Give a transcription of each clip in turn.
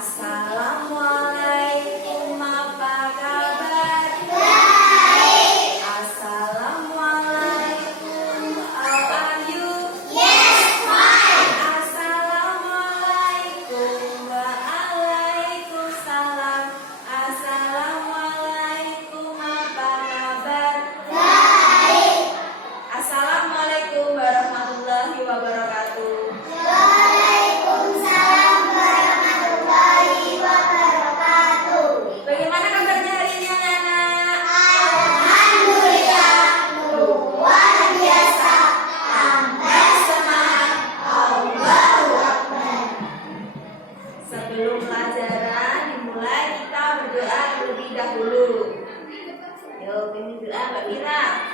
Assalamualaikum, apa kabar? Baik. Assalamualaikum, how are you? Yes, fine. Assalamualaikum, waalaikumsalam. Assalamualaikum, apa kabar? Baik. Assalamualaikum warahmatullahi wabarakatuh. Bagaimana kabarnya hari ini anak-anak? Alhamdulillah, luar biasa, tambah semangat, Allahu Akbar. Sebelum pelajaran dimulai, kita berdoa terlebih dahulu. Yuk, ini doa Mbak Mira.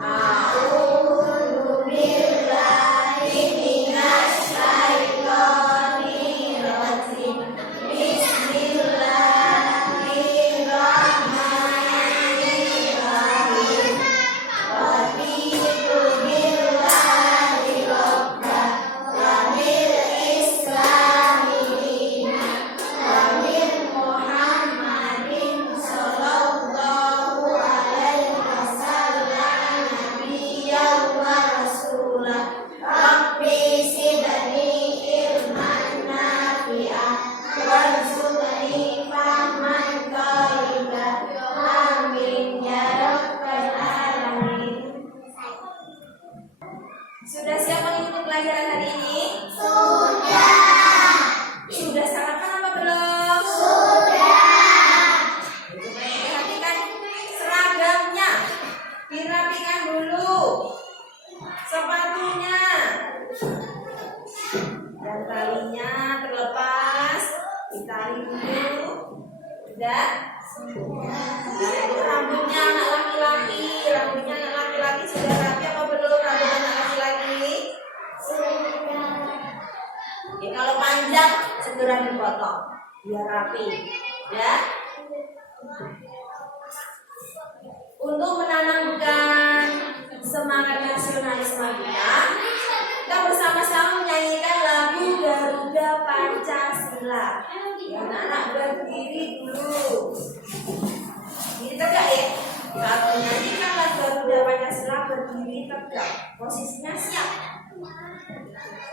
A'udzu billahi minasy syaithanir rajim. Bismillahirrahmanirrahim. Raditu billahi rabban wa bil islami dinan wa min Muhammadin sallallahu alaihi wasallam nabiyyan wa rasulah. Rabbi zidni ilman nafi'an warzuqni fahman thayyiban. Amin ya rabbal alamin. Sudah siap mengikuti pelajaran hari ini? Sudah sarapan apa belum? Perhatikan seragamnya, dirapikan dulu sepatunya dan talinya terlepas, ditali dulu. Sudah? Nah, itu rambutnya anak laki-laki sudah rapi apa belum? Rambut anak laki-laki? Ya, kalau panjang segera dipotong biar rapi, ya. Untuk menanamkan semangat nasionalisme kita bersama-sama menyanyikan lagu Garuda Pancasila. Ya, anak-anak berdiri dulu. Diri tegak ya. Saat menyanyikan lagu Garuda Pancasila berdiri tegak. Posisinya siap. Pancasila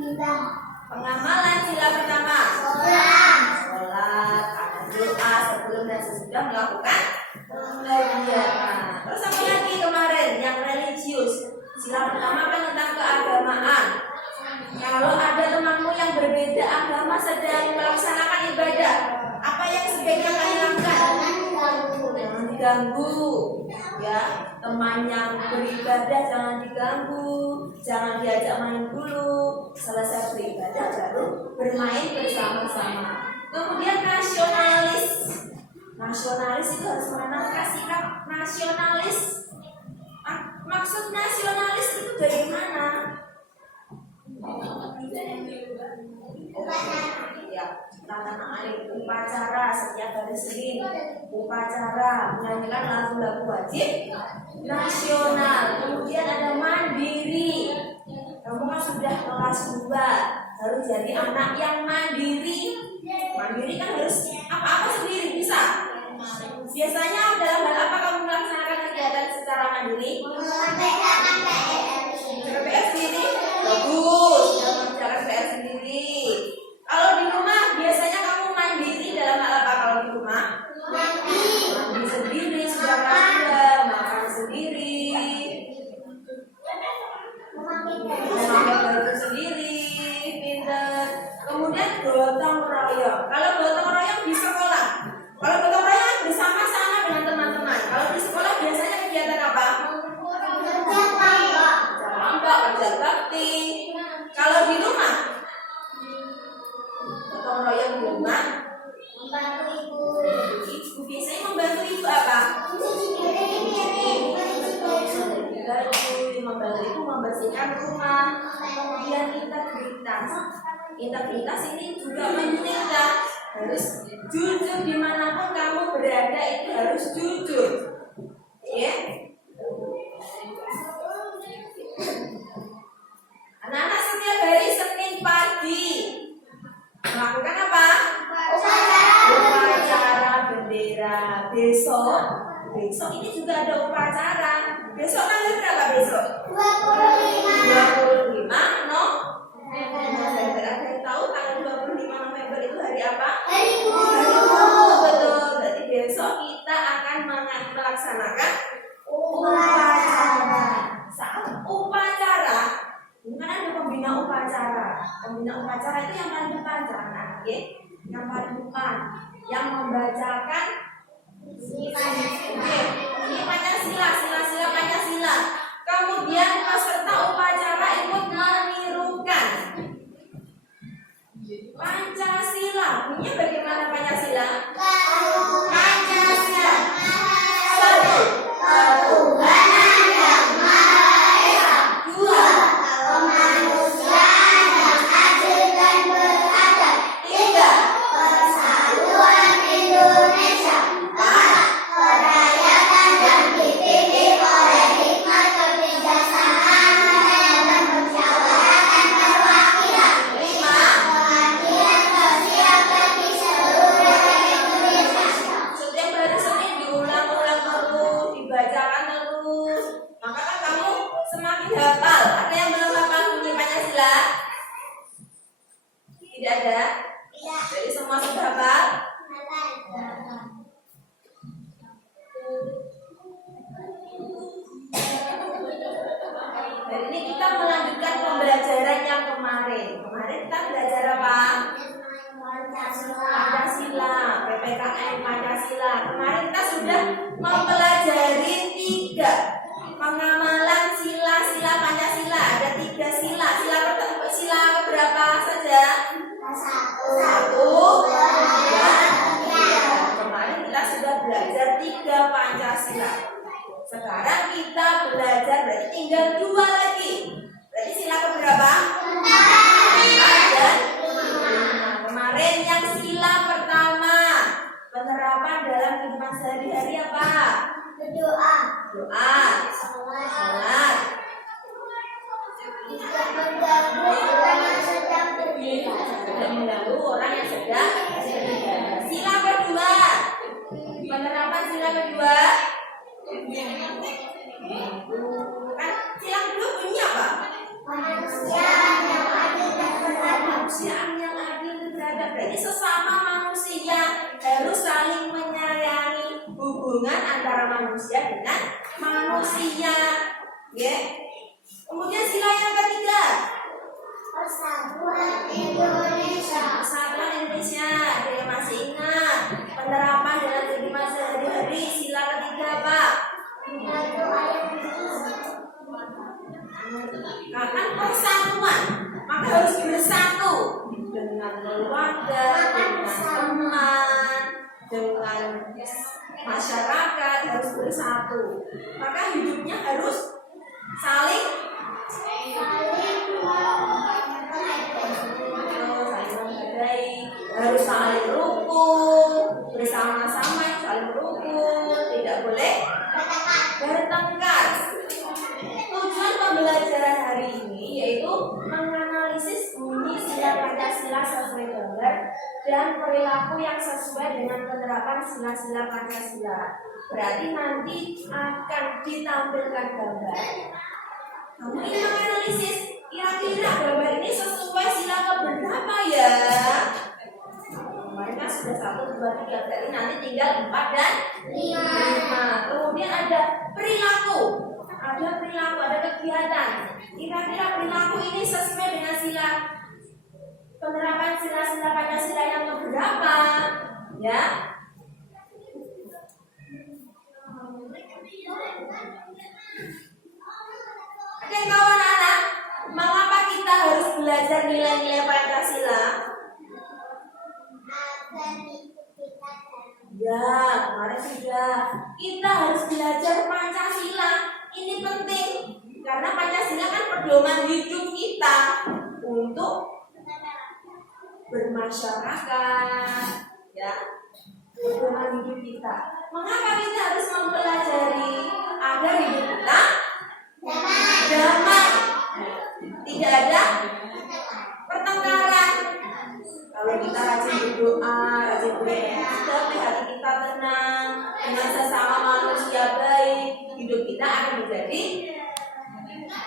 Pengamalan sila pertama. Sholat, ada doa sebelum dan sesudah melakukan kegiatan. Terus apa lagi kemarin yang religius? Sila pertama kan tentang keagamaan. Kalau ada temanmu yang berbeda agama sedang melaksanakan ibadah, apa yang sebaiknya kalian lakukan? Jangan diganggu, ya. Teman yang beribadah jangan diganggu, jangan diajak main dulu. Selesai beribadah baru bermain bersama-sama. Kemudian nasionalis. Nasionalis itu harus menanamkan sikap nasionalis. Maksud nasionalis itu bagaimana? Ya, upacara setiap hari Senin, upacara menyanyikan lagu-lagu wajib nasional. Kemudian ada mandiri. Kamu kan sudah kelas 2, harus jadi anak yang mandiri. Mandiri kan harus apa-apa sendiri bisa. Biasanya dalam hal apa kamu melaksanakan kegiatan secara mandiri? PR sendiri, bagus. Jangan PR sendiri. Kalau di rumah biasanya kamu mandiri dalam hal apa kalau di rumah? Mandi sendiri, sudah makan sendiri, memakai baju sendiri, pinter. Kemudian gotong royong. Kalau gotong royong di sekolah, kalau gotong royong bersama-sama dengan teman-teman. Kalau di sekolah biasanya kegiatan apa? Kerja bakti. Kalau di rumah, gotong royong di rumah, membantu ibu. Ibu biasanya membantu ibu apa? Membantu ibu membersihkan rumah. Kemudian integritas. Integritas ini juga menyenangkan. Harus jujur dimanapun kamu berada, itu harus jujur, ya. Anak-anak setiap hari Senin pagi melakukan apa? Upacara bendera. Besok ini juga ada upacara. Besok tanggal berapa besok? 25 November. Ada yang tahu tanggal 25 November itu hari apa? Hari Guru. Betul. Berarti besok kita akan melaksanakan upacara. Saat upacara, bukan ada pembina upacara. Pembina upacara itu yang paling depan, jangan ya? Yang paling depan, yang membacakan ini Pancasila, sila-sila Pancasila. Kemudian peserta upacara ikut menirukan Pancasila. Bunyinya bagaimana Pancasila? Pancasila. Satu. Ketuhanan yang Maha Esa. 2. Kemanusiaan yang adil dan beradab. 3. Persatuan Indonesia. 4. Kerakyatan yang dipimpin oleh hikmat kebijaksanaan dan musyawaratan perwakilan. 5. Pengabdian sosial bagi seluruh rakyat Indonesia. Setiap hari Senin diulang-ulang terus, dibacakan terus. Maka kan kamu semakin hafal. Ada yang belum hafal bunyi Pancasila? Tidak ada? Jadi semua sudah hafal? Hari ini kita melanjutkan pembelajaran yang kemarin. Kemarin kita belajar apa? Pancasila, PPKN Pancasila. Kemarin kita sudah mempelajari 3 pengamalan sila-sila Pancasila. Ada 3 sila. Sila keberapa saja? 1, 2, 3. Kemarin kita sudah belajar 3 Pancasila. Sekarang kita belajar berarti tinggal 2 lagi. Berarti sila keberapa? 4 dan 5. Kemarin yang sila pertama, penerapan dalam kehidupan sehari-hari apa? Doa. Salat. Tidak mengganggu orang yang sedang beribadah. Sila kedua, penerapan sila kedua. Kan sila kedua bunyi apa? Kemanusiaan yang adil dan kemanusiaan yang adil dan beradab. Berarti sesama manusia harus saling menyayangi, hubungan antara manusia dengan manusia. Ya. Kemudian sila yang ketiga, Persatuan Indonesia. Persatuan Indonesia. Ada yang masih ingat penerapan dalam kehidupan sehari-hari sila ketiga, Pak? Karena persatuan, maka harus bersatu dengan keluarga, dengan teman, dengan masyarakat, harus bersatu. Maka hidupnya harus saling menghargai, harus saling rukun, bersama-sama saling rukun, tidak boleh bertengkar. Tujuan pembelajaran hari ini yaitu menganalisis bunyi sila Pancasila sesuai gambar dan perilaku yang sesuai dengan penerapan sila-sila Pancasila. Berarti nanti akan ditampilkan gambar. Kamu ini menganalisis kira-kira gambar ini sesuai sila keberapa ya? Kemarin kan sudah 1, 2, 3, berarti nanti tinggal 4 dan 5. Kemudian ada perilaku. Ada perilaku, ada kegiatan. Kira-kira perilaku ini sesuai dengan sila penerapan sila-sila Pancasila yang keberapa? Ya. Oke, kawan anak, mengapa kita harus belajar nilai-nilai Pancasila? Ya, kemarin sudah. Kita harus belajar Pancasila. Ini penting karena Pancasila kan pedoman hidup kita untuk bermasyarakat, ya, pedoman hidup kita. Mengapa kita harus mempelajari agar hidup kita damai, tidak ada pertengkaran? Kalau kita rajin berdoa, rajin beribadah, hati kita tenang, dengan sesama manusia baik, hidup kita akan menjadi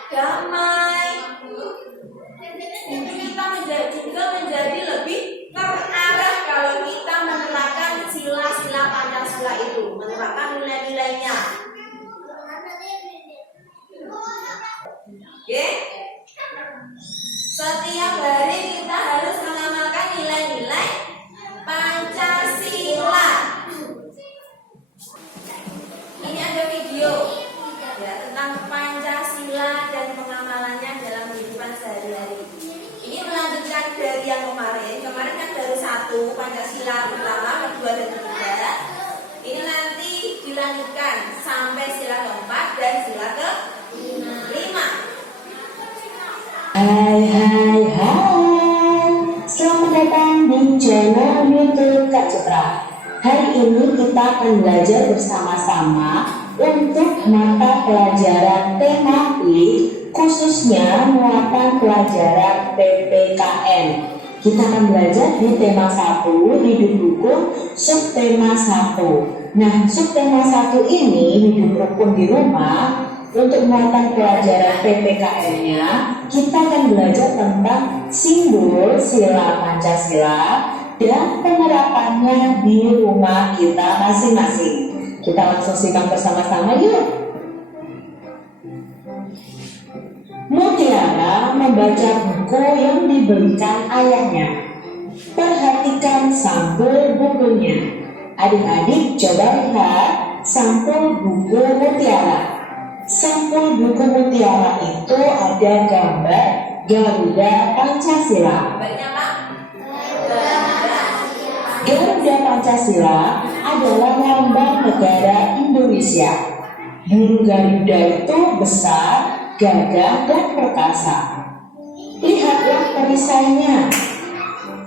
damai. Hidup kita juga menjadi lebih terarah kalau kita menerapkan sila-sila Pancasila itu, menerapkan nilai-nilainya. Oke? Setiap hari kita harus mengamalkan nilai-nilai Pancasila. Ini ada video ya tentang Pancasila dan pengamalannya dalam kehidupan sehari-hari. Ini melanjutkan dari yang kemarin. Kemarin kan baru 1 Pancasila pertama, kedua dan ketiga. Ini nanti dilanjutkan sampai sila keempat dan sila ke-5. Hai, selamat datang di channel YouTube Kak Citra. Hari ini kita akan belajar bersama-sama untuk mata pelajaran tematik, khususnya muatan pelajaran PPKN. Kita akan belajar di tema 1, hidup rukun, subtema 1. Nah, subtema 1 ini, hidup rukun di rumah. Untuk muatan pelajaran PPKN-nya, kita akan belajar tentang simbol sila Pancasila dan penerapannya di rumah kita masing-masing. Kita langsung simak bersama-sama yuk. Mutiara membaca buku yang dibelikan ayahnya. Perhatikan sampul bukunya. Adik-adik coba lihat sampul buku Mutiara. Sampul buku Mutiara itu ada gambar Garuda Pancasila. Garuda Pancasila adalah lambang negara Indonesia. Burung Garuda itu besar, gagah, dan perkasa. Lihatlah perisainya.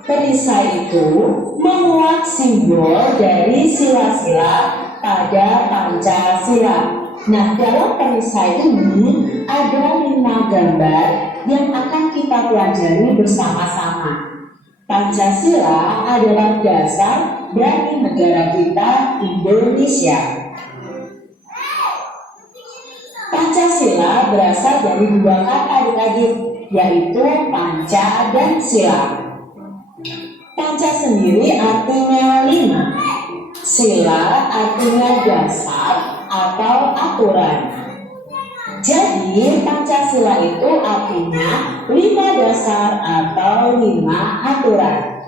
Perisai itu memuat simbol dari sila-sila pada Pancasila. Nah, dalam perisai ini ada 5 gambar yang akan kita pelajari bersama-sama. Pancasila adalah dasar dari negara kita Indonesia. Pancasila berasal dari 2 kata adik-adik, yaitu panca dan sila. Panca sendiri artinya 5. Sila artinya dasar atau aturan. Jadi Pancasila itu artinya 5 dasar atau 5 aturan.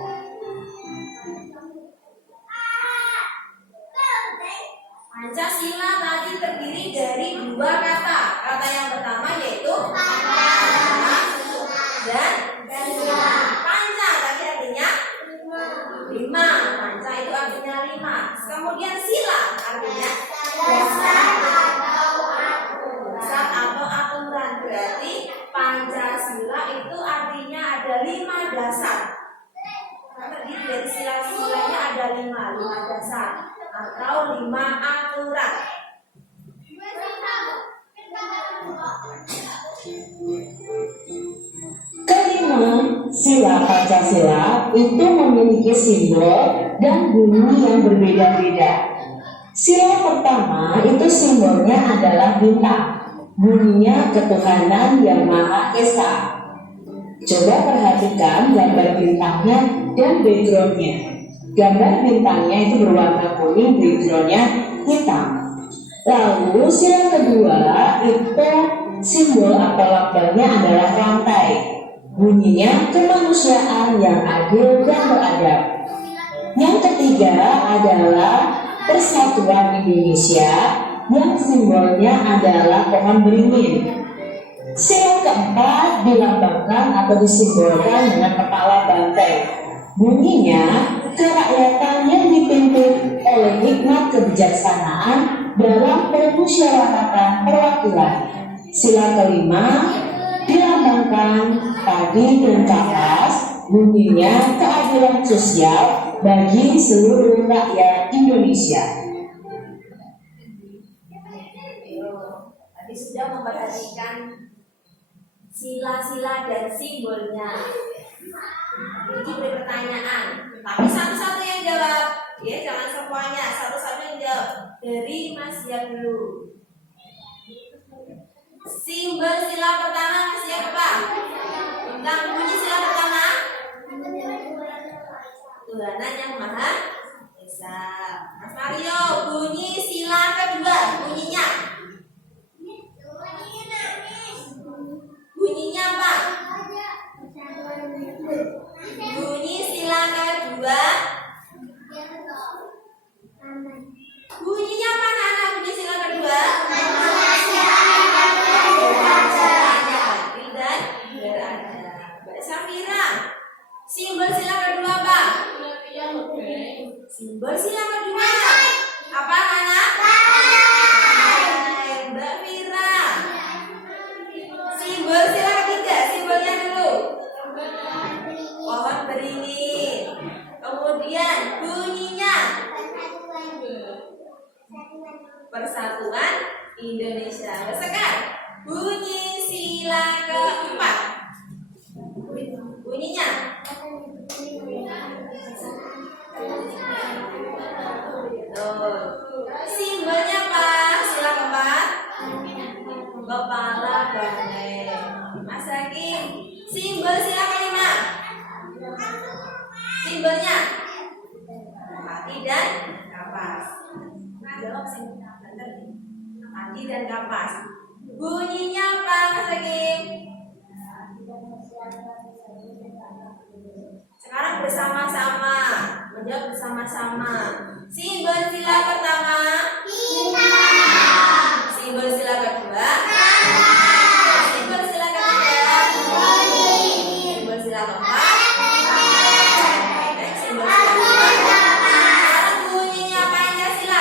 Pancasila tadi terdiri dari 2 kata. Kata yang pertama yaitu panca dan sila. Panca tadi artinya 5. Panca itu artinya 5. Kemudian sila artinya dasar atau aturan. Berarti Pancasila itu artinya ada 5 dasar. Terdiri dari sila-silanya ada 5 dasar atau 5 aturan. Kelima, sila Pancasila itu memiliki simbol dan bunyi yang berbeda-beda. Sila pertama itu simbolnya adalah bintang, bunyinya ketuhanan yang Maha Esa. Coba perhatikan gambar bintangnya dan backgroundnya. Gambar bintangnya itu berwarna kuning, backgroundnya hitam. Lalu sila kedua itu simbol atau lambangnya adalah rantai. Bunyinya kemanusiaan yang adil dan beradab. Yang ketiga adalah Persatuan Indonesia yang simbolnya adalah pohon beringin. Sila keempat dilambangkan atau disimbolkan dengan kepala banteng. Bunyinya kerakyatan yang dipimpin oleh hikmat kebijaksanaan dalam permusyawaratan perwakilan. Sila kelima dilambangkan padi dan kapas, bunyinya keadilan sosial bagi seluruh rakyat Indonesia. Tadi sudah memperhatikan sila-sila dan simbolnya. Jadi beri pertanyaan, tapi satu-satu yang jawab, ya jangan semuanya, satu-satu yang jawab. Dari Mas Siap dulu. Simbol sila pertama Mas Siap apa? Tentang bunyi sila pertama? Tuhanan yang Maha Esa. Mas Mario, bunyi sila kedua, bunyinya? Bunyinya apa? Bunyi sila kedua. Bunyinya apa anak-anak? Bunyi sila kedua. Dan berada. Mbak Safira, simbol sila kedua apa? Simbol sila kedua apa anak? Mbak Fira, simbol sila ketiga, simbolnya dulu. Pohon beringin. Kemudian bunyinya Persatuan Indonesia. Bersekar. Bunyi sila keempat. Bunyinya simbolnya apa? Sila keempat. Kepala banteng. Mas Hakim, simbol sila kelima. Simbolnya padi dan kapas. Jawab sih. Padi dan kapas. Bunyinya apa Mas Hakim? Sekarang bersama-sama menjawab bersama-sama. Simbol sila pertama. Simbol sila kedua. Simbol sila ketiga. Simbol sila keempat. Simbol sila kelima. Sekarang bunyinya Pancasila.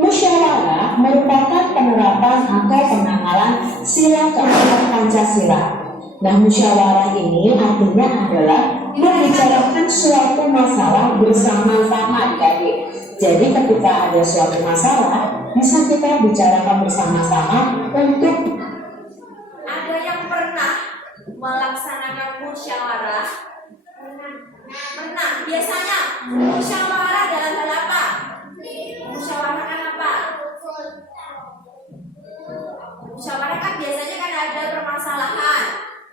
'Musyawarah' merupakan penerapan atau penanggalan sila keempat Pancasila. Nah, musyawarah ini artinya adalah membicarakan suatu masalah bersama-sama, adik-adik. Jadi ketika ada suatu masalah, bisa kita bicarakan bersama-sama untuk Ada yang pernah melaksanakan musyawarah? Pernah. Biasanya musyawarah dalam hal apa? Musyawarahkan apa? Musyawarah kan biasanya kan ada permasalahan.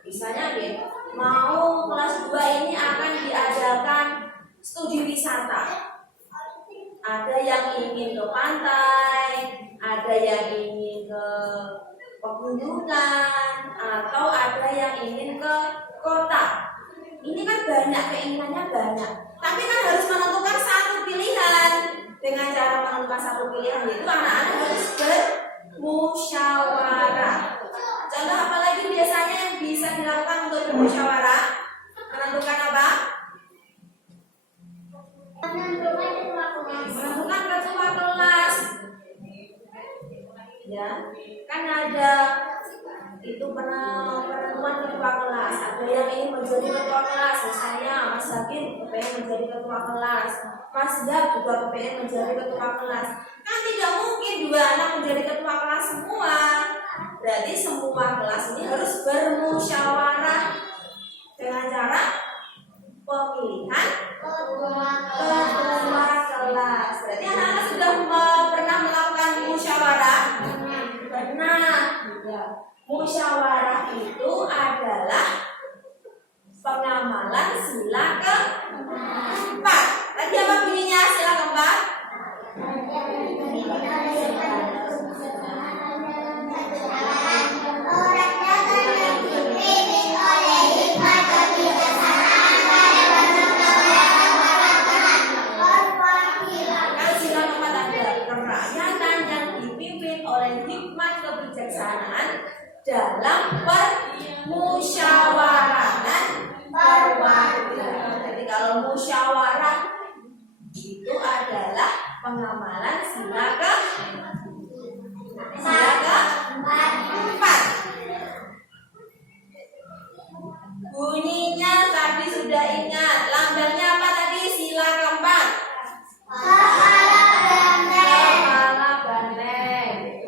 Misalnya deh, mau kelas 2 ini akan diadakan studi wisata. Ada yang ingin ke pantai, ada yang ingin ke pegunungan, atau ada yang ingin ke kota. Ini kan banyak, keinginannya banyak. Tapi kan harus menentukan satu pilihan. Dengan cara menentukan satu pilihan itu anak-anak harus bermusyawarah. Contoh apa lagi biasanya yang bisa dilakukan untuk bermusyawarah? Menentukan apa? Menentukan ketua kelas. Ya, kan ada itu penentuan ketua kelas. Ada yang ingin menjadi ketua kelas, misalnya Mas Zakin kepengen menjadi ketua kelas, Mas Zab juga kepengen menjadi ketua kelas. Kan tidak mungkin dua anak menjadi ketua kelas semua. Berarti semua kelas ini harus bermusyawarah dengan cara pemilihan ketua kelas. Berarti anak-anak sudah pernah melakukan musyawarah? Pernah. Musyawarah itu adalah pengamalan sila keempat. Tadi apa bunyinya sila keempat? Dalam permusyawaratan perwakilan. Jadi kalau musyawarah itu adalah pengamalan sila keempat. Bunyinya tadi sudah ingat. Lambangnya apa tadi? Sila keempat. Kepala banteng.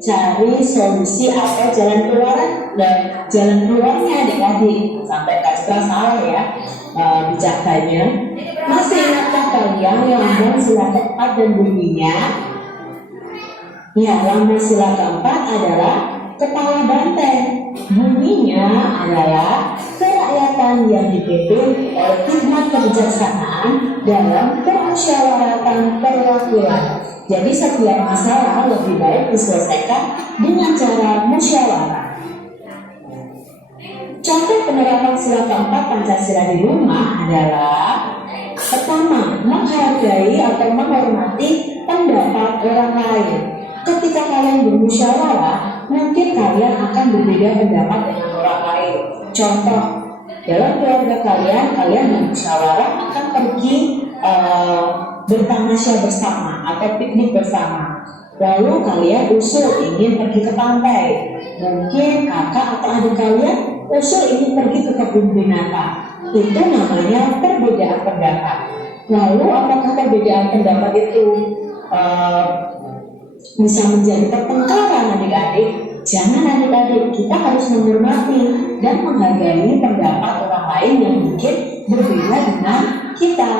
cari solusi atau jalan keluar, dan jalan keluarnya adik-adik. Sampai Kak salah ya bicaranya. Masih ingatkah kalian lambang sila keempat dan bunyinya? Ya, lambang sila keempat adalah kepala banteng. Bunyinya adalah kerakyatan yang dipimpin oleh hikmat kebijaksanaan dalam permusyawaratan perwakilan. Jadi setiap masalah lebih baik diselesaikan dengan cara musyawarah. Contoh penerapan sila keempat Pancasila di rumah adalah: pertama, menghargai atau menghormati pendapat orang lain. Ketika kalian bermusyawarah, mungkin kalian akan berbeda pendapat dengan orang lain. Contoh, dalam keluarga kalian bermusyawarah akan pergi bertamasya bersama atau piknik bersama. Lalu kalian usul ingin pergi ke pantai. Mungkin kakak atau adik kalian usul ingin pergi ke kebun binatang. Itu namanya perbedaan pendapat. Lalu apakah perbedaan pendapat itu bisa menjadi pertengkaran adik-adik? Jangan adik-adik, kita harus menghormati dan menghargai pendapat orang lain yang mungkin berbeda dengan kita.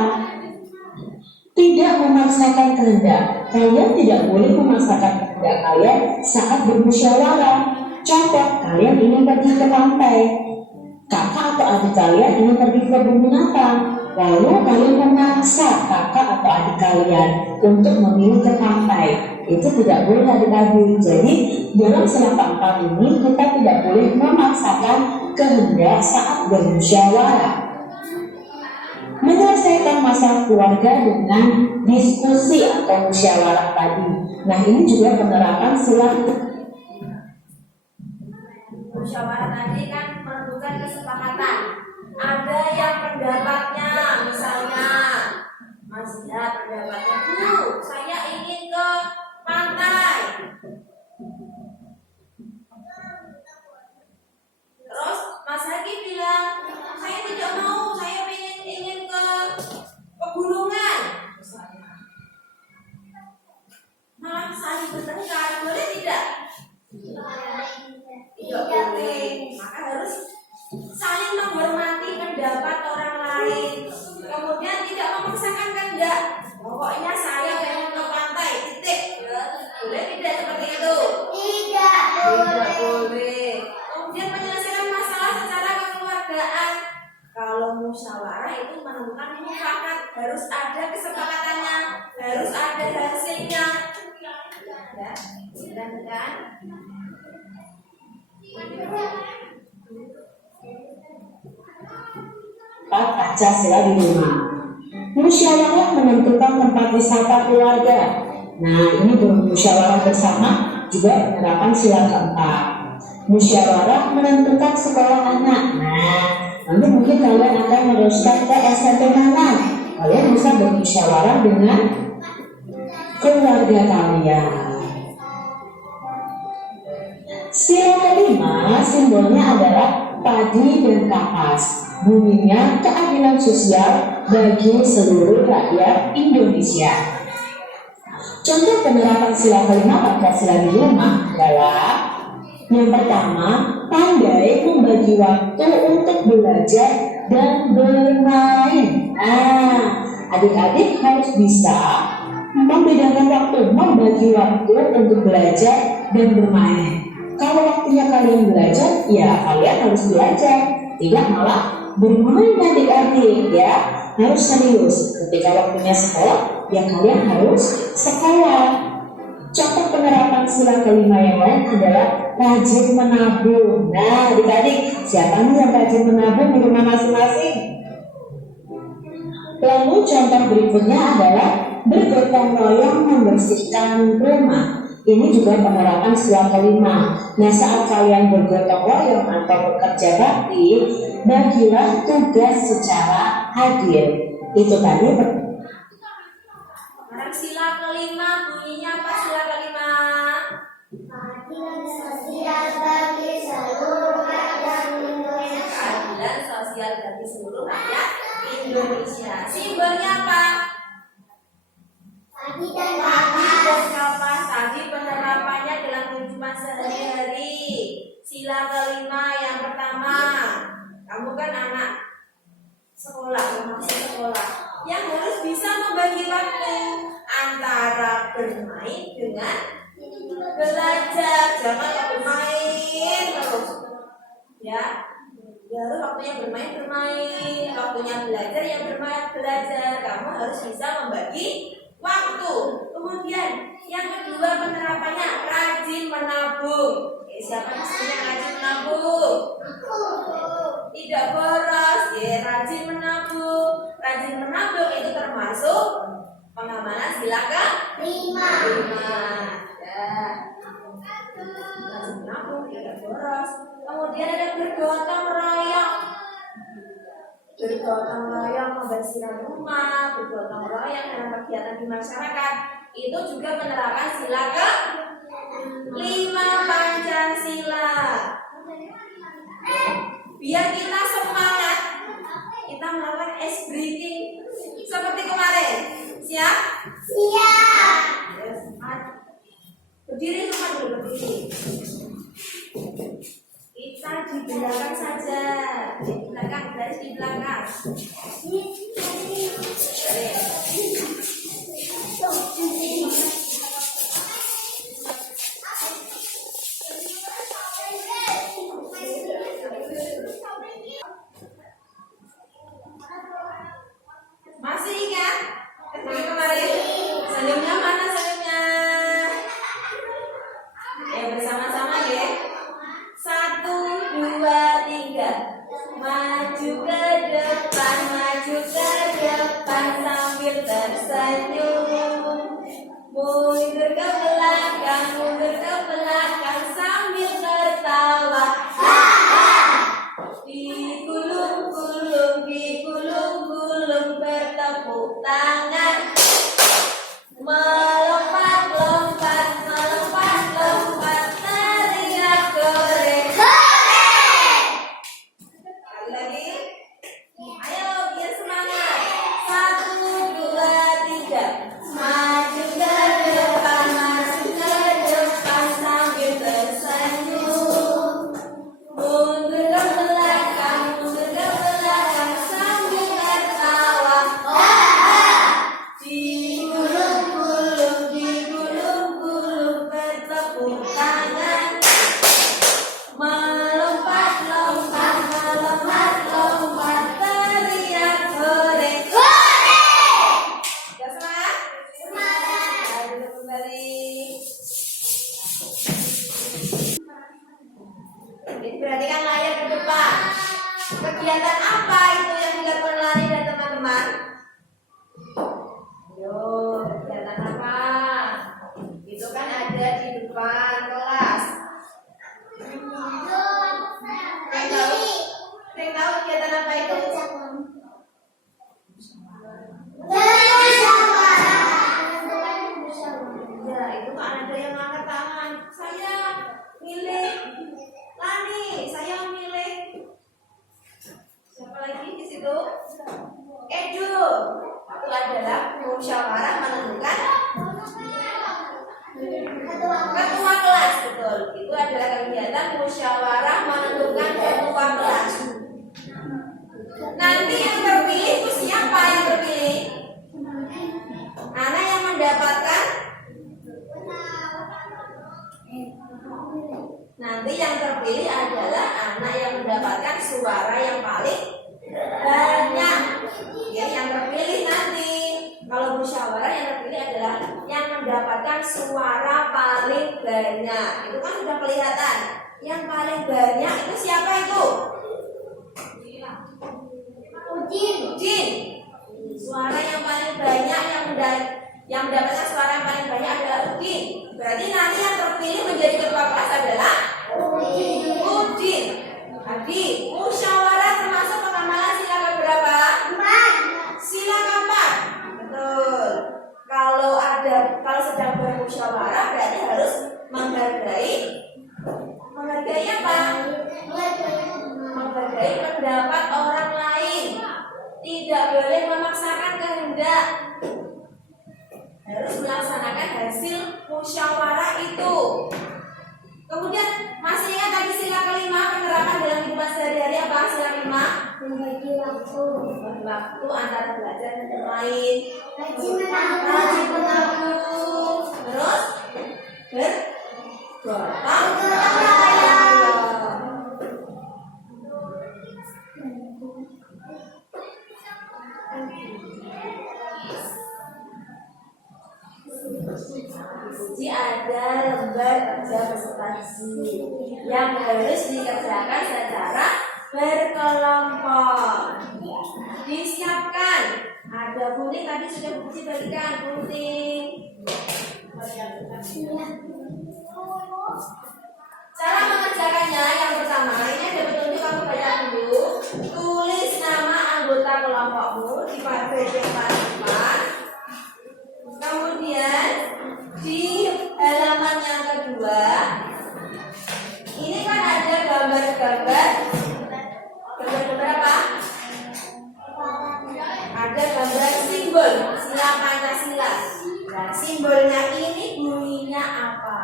Tidak memaksakan kehendak. Kalian tidak boleh memaksakan kehendak kalian saat bermusyawarah. Contoh, kalian ingin pergi ke pantai. Kakak atau adik kalian ingin pergi ke kebun binatang. Lalu kalian memaksa kakak atau adik kalian untuk memilih ke pantai. Itu tidak boleh adik-adik. Jadi dalam sila keempat ini kita tidak boleh memaksakan kehendak saat bermusyawarah. Menyelesaikan masalah keluarga dengan diskusi atau musyawarah tadi. Nah, ini juga penerapan sila. Musyawarah tadi kan menentukan kesepakatan. Ada yang pendapatnya, misalnya Mas ya pendapatnya, Bu, saya ingin ke pantai. tidak? Pokoknya saya pengen ke pantai, titik. Boleh tidak seperti itu? Tidak Tidak boleh. boleh. Kemudian menyelesaikan masalah secara kekeluargaan. Kalau musyawarah itu menemukan mufakat, harus ada kesepakatannya, harus ada hasilnya. Ya, kan? Empat, kaca sila di rumah. Musyawarah menentukan tempat wisata keluarga. Nah, ini bermusyawarah bersama juga penerapan sila keempat. Musyawarah menentukan sekolah anak. Nah, nanti mungkin kalian akan meneruskan ke SMP mana. Kalian bisa bermusyawarah dengan keluarga kalian. Sila kelima simbolnya adalah padi dan kapas. Bunyinya keadilan sosial bagi seluruh rakyat Indonesia. Contoh penerapan sila kelima pada sila di rumah adalah yang pertama, pandai membagi waktu untuk belajar dan bermain. Nah, adik-adik harus bisa membedakan waktu, membagi waktu untuk belajar dan bermain. Kalau waktunya kalian belajar, ya kalian harus belajar, tidak malah bermain adik-adik ya. Harus serius. Ketika waktunya sekolah, ya kalian harus sekolah. Contoh penerapan sila kelima yang lain adalah rajin menabung. Nah, adik-adik, siapa nih yang rajin menabung di rumah masing-masing? Lalu contoh berikutnya adalah bergotong royong membersihkan rumah. Ini juga penerapan sila kelima. Nah, saat kalian bergotong royong atau bekerja bakti, bagilah tugas secara adil. Itu tadi Sekarang sila kelima bunyinya apa sila kelima? Keadilan sosial bagi seluruh rakyat Indonesia. Keadilan sosial bagi seluruh rakyat Indonesia. Simbolnya apa? Padi dan Padi dan kapas. kapas. Tadi penerapannya dalam kehidupan sehari-hari. Sila kelima yang pertama, kamu kan anak sekolah, masih sekolah, yang harus bisa membagi waktu antara bermain dengan belajar. Jangan bermain terus, ya. Ya, waktunya bermain, waktunya belajar ya belajar. Kamu harus bisa membagi waktu. Kemudian yang kedua penerapannya rajin menabung. Siapa di sini yang rajin menabung? Tidak boros, ya rajin menabung. Rajin menabung itu termasuk pengamalan sila Lima. Ya. Rajin menabung, tidak boros. Kemudian ada bergotong royong. Bergotong royong membersihkan rumah, bergotong royong dalam kegiatan di masyarakat. Itu juga penerapan sila ke-5 Pancasila. Biar kita semangat, kita melakukan ice breathing seperti kemarin. Siap? Siap. Yes. Berdiri semua dulu, berdiri. Kita di belakang saja, di belakang, garis di belakang. Masih ingat? Seperti kemarin. Senyumnya mana senyumnya? Ya bersama-sama ya. 1, 2, 3. Maju ke depan. Jadi perhatikan layar ke depan. Kegiatan apa itu yang dilakukan Lani dan teman-teman? Yo, kegiatan apa? Itu kan ada di depan kelas. Yang tahu kegiatan apa itu? Ya, itu kan ada yang angkat tangan. Saya milih Lani, saya milih. Siapa lagi di situ? Edu. Itu adalah musyawarah menentukan ketua kelas, betul. Itu adalah kegiatan musyawarah menentukan ketua kelas. Nanti yang terpilih itu siapa yang terpilih? Anak yang mendapatkan. Nanti yang terpilih adalah anak yang mendapatkan suara yang paling banyak. Ya, yang terpilih nanti. Kalau musyawarah yang terpilih adalah yang mendapatkan suara paling banyak. Itu kan sudah kelihatan. Yang paling banyak itu siapa itu? Udin. Suara yang paling banyak yang mendapatkan suara yang paling banyak adalah Udin. Berarti nanti yang terpilih menjadi ketua kelas adalah Udin. Tadi musyawarah termasuk pengamalan sila keberapa? 4. Sila keempat. Betul. Kalau sedang bermusyawarah berarti harus menghargai apa? Menghargai pendapat orang lain. Tidak boleh memaksakan kehendak. Harus melaksanakan hasil musyawarah itu. Kemudian masih ingat tadi sila kelima penerapan dalam kehidupan sehari-hari apa? Sila kelima Membagi waktu. waktu antara belajar dan bermain. Rajin menabung. Rajin menabung. Terus bergotong royong. Jadi ada lembar kerja presentasi yang harus dikerjakan secara berkelompok. Disiapkan. Ada gunting tadi sudah Bukti berikan gunting. Cara mengerjakannya yang pertama ini ada petunjuk, kamu baca dulu. Tulis nama anggota kelompokmu di bagian paling depan. Kemudian di halaman yang kedua ini kan ada gambar-gambar apa? Ada gambar simbol sila Pancasila. Nah, simbolnya ini bunyinya apa?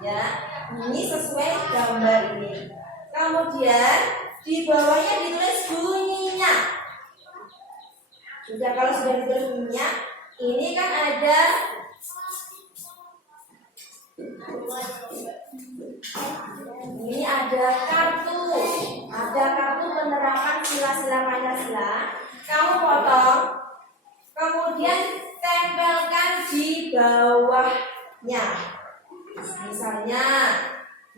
Ya, ini sesuai gambar ini. Kemudian di bawahnya ditulis bunyinya. Sudah, kalau sudah ditulis bunyinya, ini kan ada kartu penerapan sila-sila Pancasila. Kamu potong, kemudian tempelkan di bawahnya. Misalnya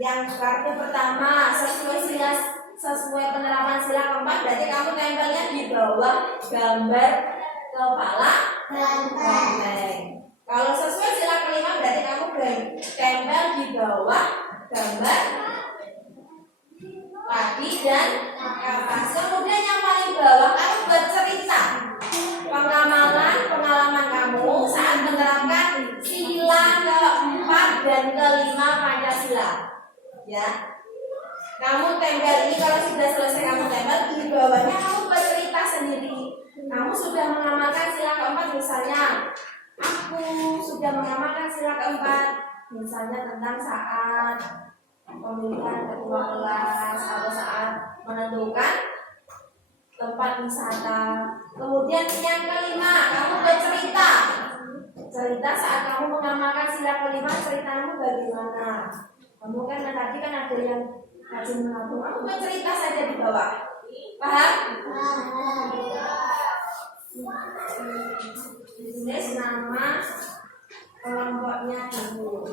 yang kartu pertama sesuai penerapan sila keempat, berarti kamu tempelnya di bawah gambar kepala banteng. Kalau sesuai sila kelima berarti kamu tempel di bawah gambar padi dan kapas. Kemudian yang paling bawah kamu bercerita pengalaman kamu saat menerapkan sila keempat dan kelima Pancasila. Ya, kamu tempel ini. Kalau sudah selesai kamu tempel, di bawahnya kamu bercerita sendiri. Kamu sudah mengamalkan sila keempat, misalnya aku sudah mengamalkan sila keempat, misalnya tentang saat pemilihan ketua kelas atau saat menentukan tempat wisata. Kemudian yang kelima, kamu bercerita saat kamu mengamalkan sila kelima, ceritamu bagaimana. Kamu kan tadi kan ada yang rajin menabung, kamu bercerita saja di bawah. Paham? Tulis nama kelompoknya dulu.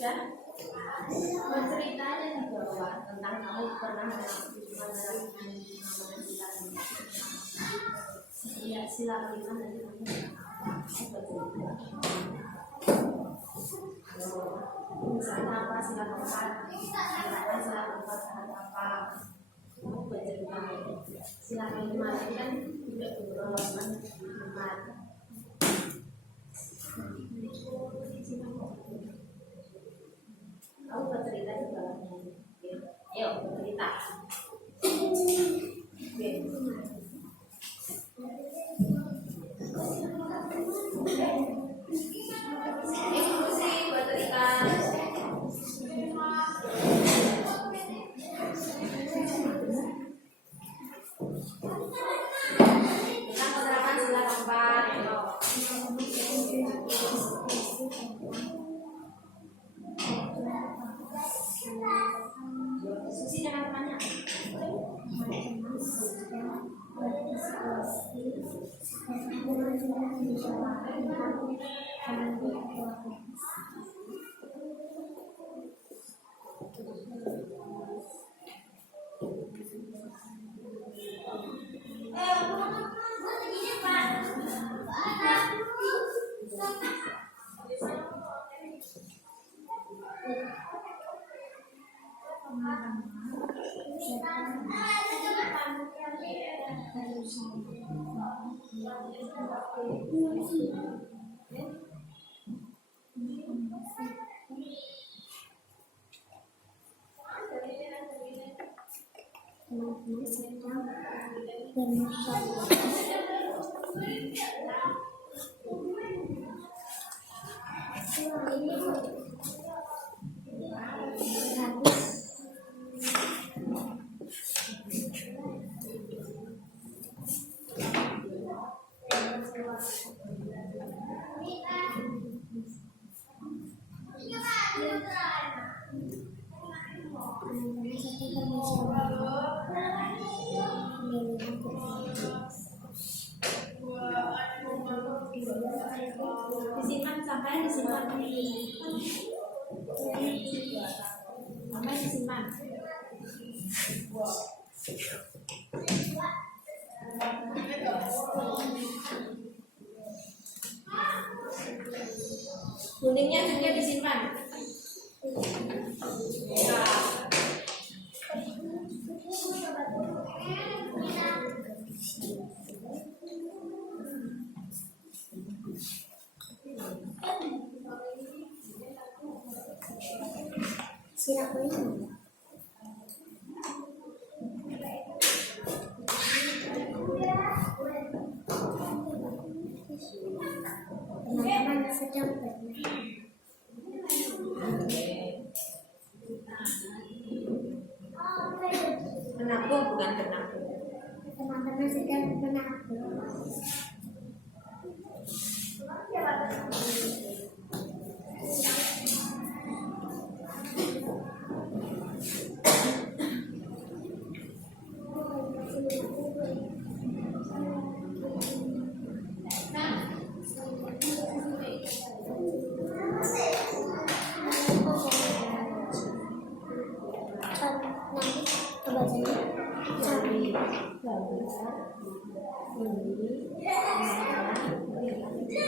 Ya, bercerita aja di bawah tentang kamu pernah mengalami ya, silakan nanti misalnya apa, silakan apa kamu bercerita, silakan dimana kan juga berlawan kamu bercerita di bawahnya. Ayo bercerita. Diskusi bercerita. Tentang penerapan sila keempat. Diskusi dengan temannya. Ngapain disimpan? Ngapain disimpan? Kuningnya juga disimpan. Ya. Sirap ini. Teman-teman sedang bermain. Menabung bukan menabung. Teman-teman sedang menabung.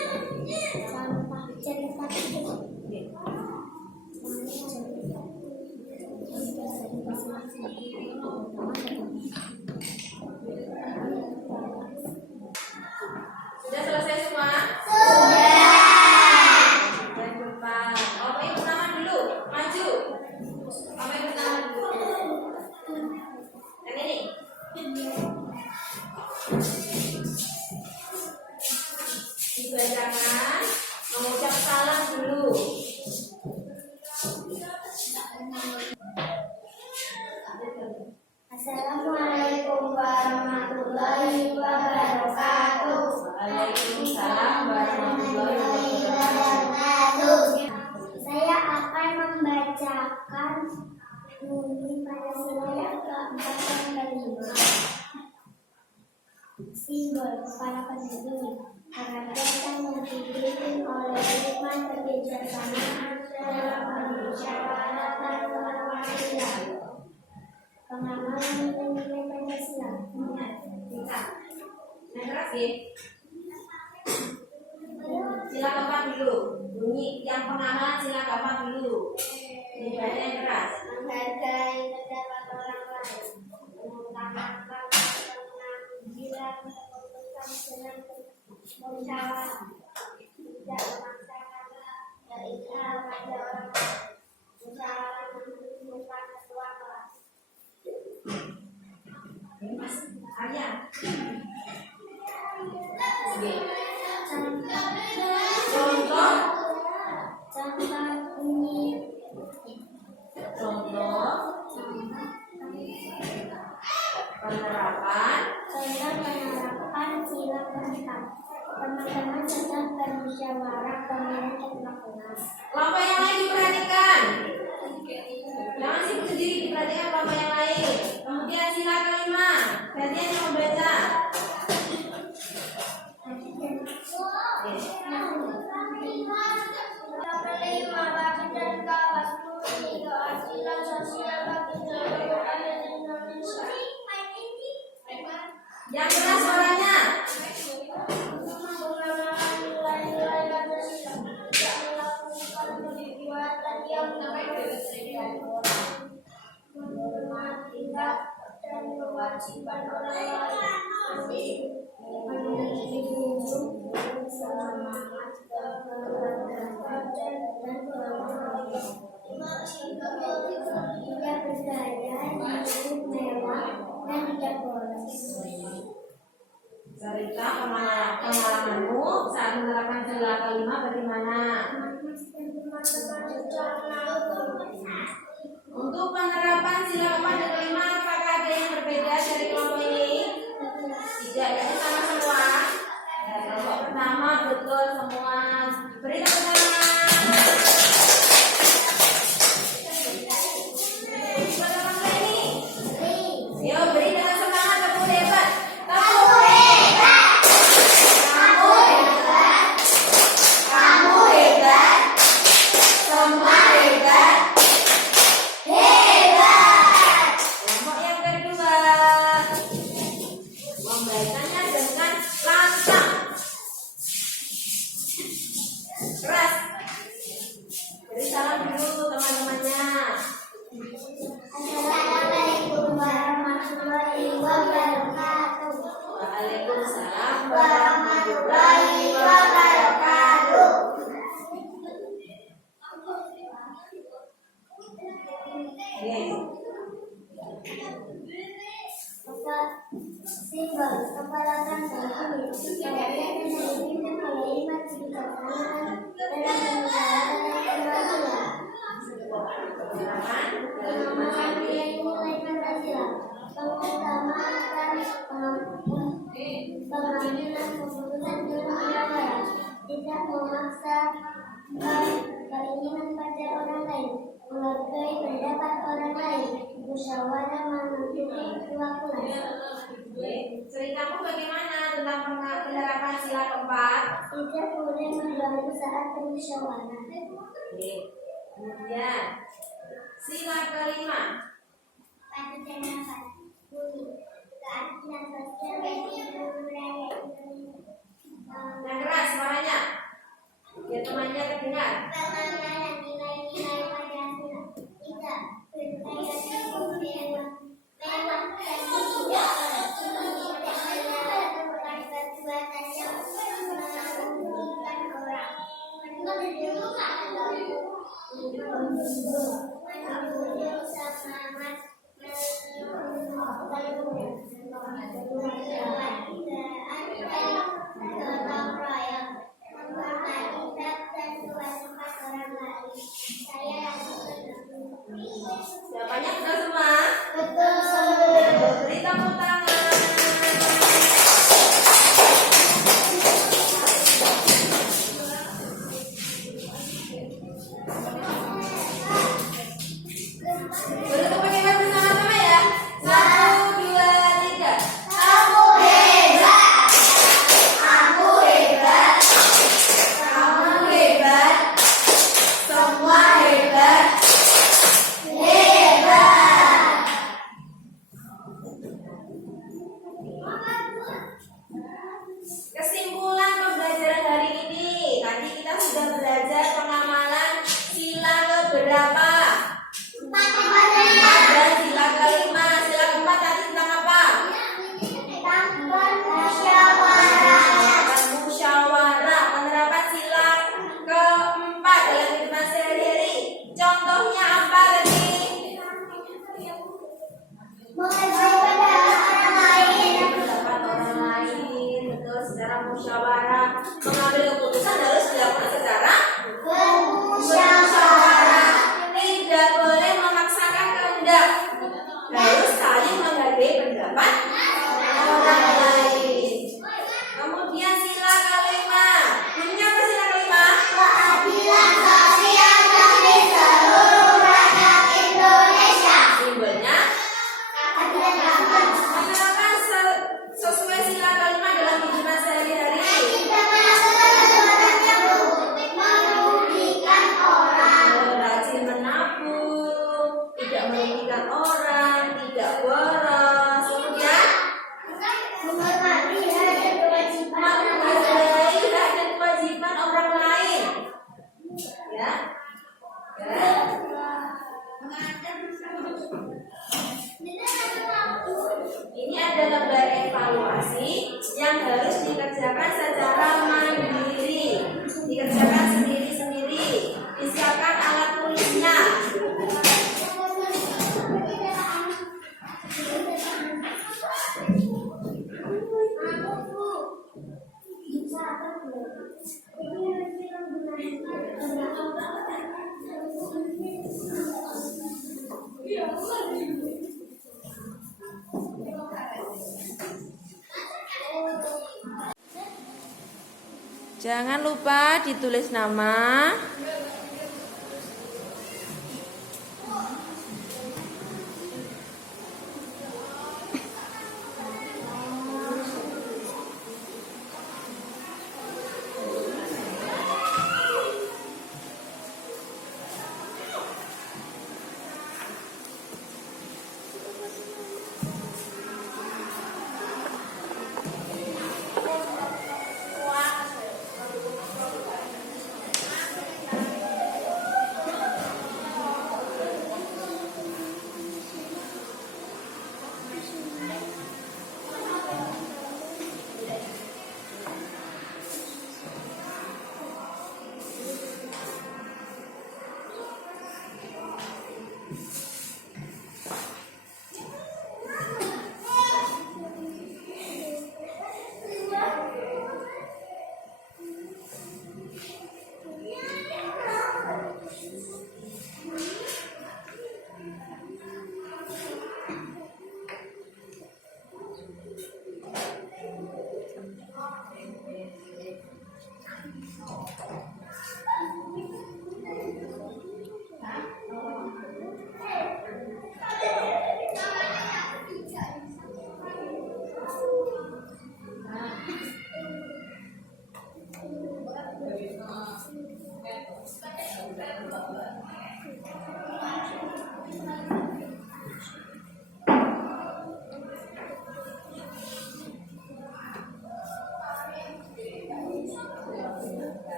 Nanti kebacanya sampah cerita Sudah selesai semua? Jangan lupa. Kamu ikut nama dulu. Maju. Kamu ikut nama dulu. Yang ini. Dibacakan. Mengucap salam dulu. Assalamualaikum warahmatullahi wabarakatuh. Waalaikumsalam warahmatullahi wabarakatuh. Saya akan membacakan bunyi Pancasila yang keempat dan kelima. Simbol kepala pendiri harapkan yang dipimpin oleh hikmat kebijaksanaan dalam permusyawaratan perwakilan. Pengamalan nilai-nilai Pancasila. Yang keras ya. Sila keempat dulu. Bunyi yang pengamalan sila keempat dulu. Dibaca yang keras. Menghargai pendapat orang lain, mengutamakan pengambilan keputusan dengan musyawarah, tidak memaksakan keinginan pada orang lain, musyawarah menentukan ketua kelas. Ini Mas Arya. Contoh. Contoh bunyi Contoh penerapan sila keempat. Teman-teman sedang bermusyawarah pemilihan ketua kelas. kelompok yang lain diperhatikan. Jangan sibuk sendiri, diperhatikan kelompok yang lain. Kemudian sila kelima, gantian yang membaca. Kelima, bagi dan kawas bumi, keadilan sosial bagi seluruh rakyat Indonesia. Yang keras suaranya. Pengenalan nilai-nilai Pancasila, tidak melakukan perbuatan yang merugikan orang, menghormati hak dan kewajiban orang lain, menjunjung keselamatan, keberagaman dan keberagaman. Tidak bergaya, hidup mewah dan tidak boleh. Cerita pengalamanmu saat menerapkan sila kelima bagaimana? Untuk penerapan sila keempat dan kelima, apakah ada yang berbeda dari kelompok ini? Tidak, jadi sama semua. Kelompok pertama betul semua. Beri tepuk tangan. Simbol kepala bangsa ini kemudian dipimpin oleh lima kebijaksanaan dalam pembicaraan pemahaman nilai Pancasila, pengutamakan pengambilan keputusan dengan musyawarah, tidak memaksa keinginan pada orang lain, menghargai pendapat orang lain, musyawarah menentukan kewakilan. Ceritamu bagaimana tentang penerapan sila keempat? Tidak boleh mengganggu saat bermusyawarah. Kemudian sila kelima. Pendapat bunyi keadilan sosial bagi seluruh rakyat Indonesia. Yang keras suaranya, biar temannya terdengar. Pengambilan nilai-nilai Pancasila tidak berkaitan dengan mewah dan tidak perbuatan yang merugikan orang. Menunjuk semangat gotong royong, menghormati hak dan kewajiban orang lain. Saya Jawabannya sudah semua? betul. Beri tepuk tangan. Bertepuk tangan bersama-sama ya. 1, 2, 3. Aku hebat. Aku hebat. Kamu hebat. Semua hebat. Hebat. Kesimpulan pembelajaran hari ini. Tadi kita sudah belajar pengamalan sila keberapa? Ada sila kelima. Sila keempat tadi tentang apa? Musyawarah. Penerapan sila keempat dalam kehidupan sehari-hari. Contohnya apa tadi? Pendapat orang lain, betul, secara musyawarah. Mengambil keputusan harus dilakukan secara musyawarah. Tidak boleh memaksakan kehendak. Harus saling menghargai pendapat orang lain. Kemudian sila kelima. Bunyinya apa sila kelima? Keadilan sosial bagi seluruh rakyat Indonesia. Simbolnya menerapkan sesuai sila kelima dalam kehidupan sehari-hari. Rajin menabung, tidak merugikan orang, tidak boros. Kemudian menghargai hak dan kewajiban orang lain. Ya. Ini ada lembar evaluasi yang harus dikerjakan secara mandiri, dikerjakan sendiri-sendiri. Disiapkan alat tulisnya. Jangan lupa ditulis nama,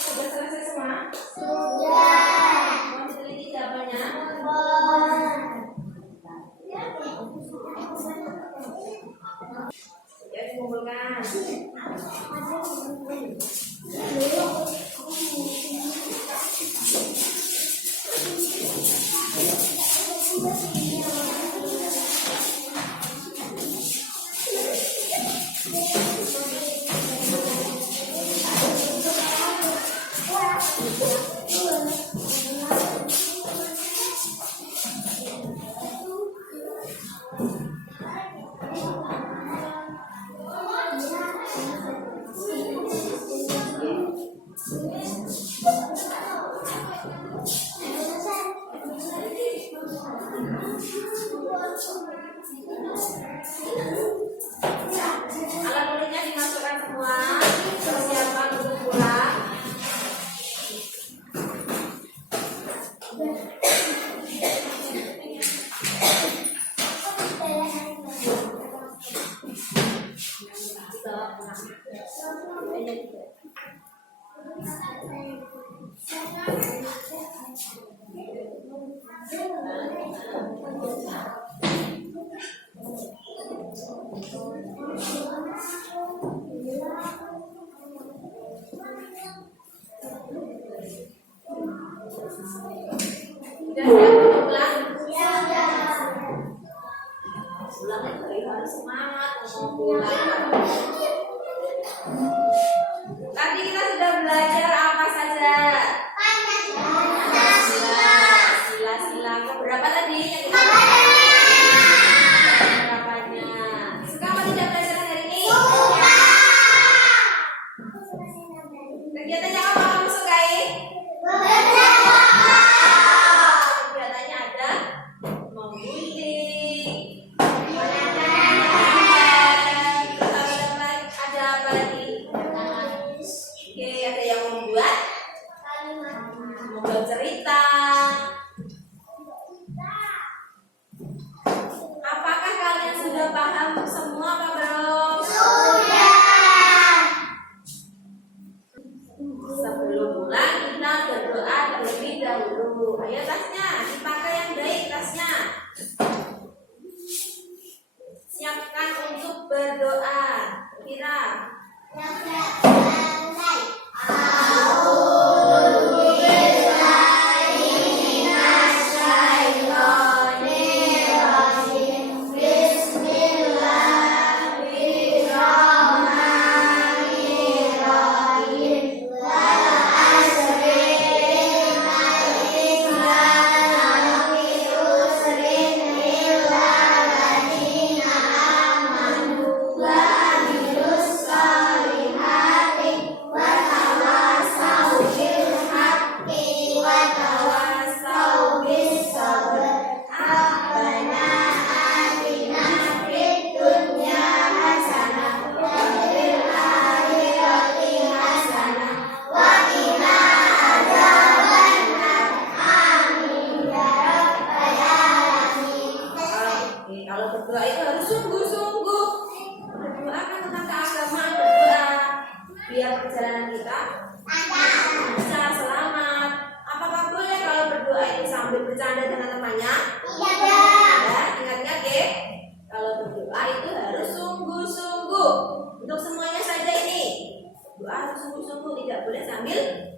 Sudah selesai semua? Mau diteliti jawabannya? Ya, dikumpulkan. Alat tulisnya dimasukkan semua. Persiapan untuk pulang. Sudah siap untuk pulang? Pulang itu harus semangat untuk pulang. Tadi kita sudah belajar apa saja? Sila-sila berapa tadi yang kita berapanya? Kamu tidak belajar hari ini? Kegiatannya apa kamu sukai? Kegiatannya ada mengulik, menanam, Ayo tasnya, dipakai yang baik tasnya. Siapkan untuk berdoa. Kira. Kalau berdoa itu harus sungguh-sungguh. Berdoakan tentang keagamaan, berdoa biar perjalanan kita bisa selamat. Apakah boleh kalau berdoa itu sambil bercanda dengan temannya? Ya, ingat-ingat ya. Kalau berdoa itu harus sungguh-sungguh. Untuk semuanya saja ini. Doa harus sungguh-sungguh, tidak boleh sambil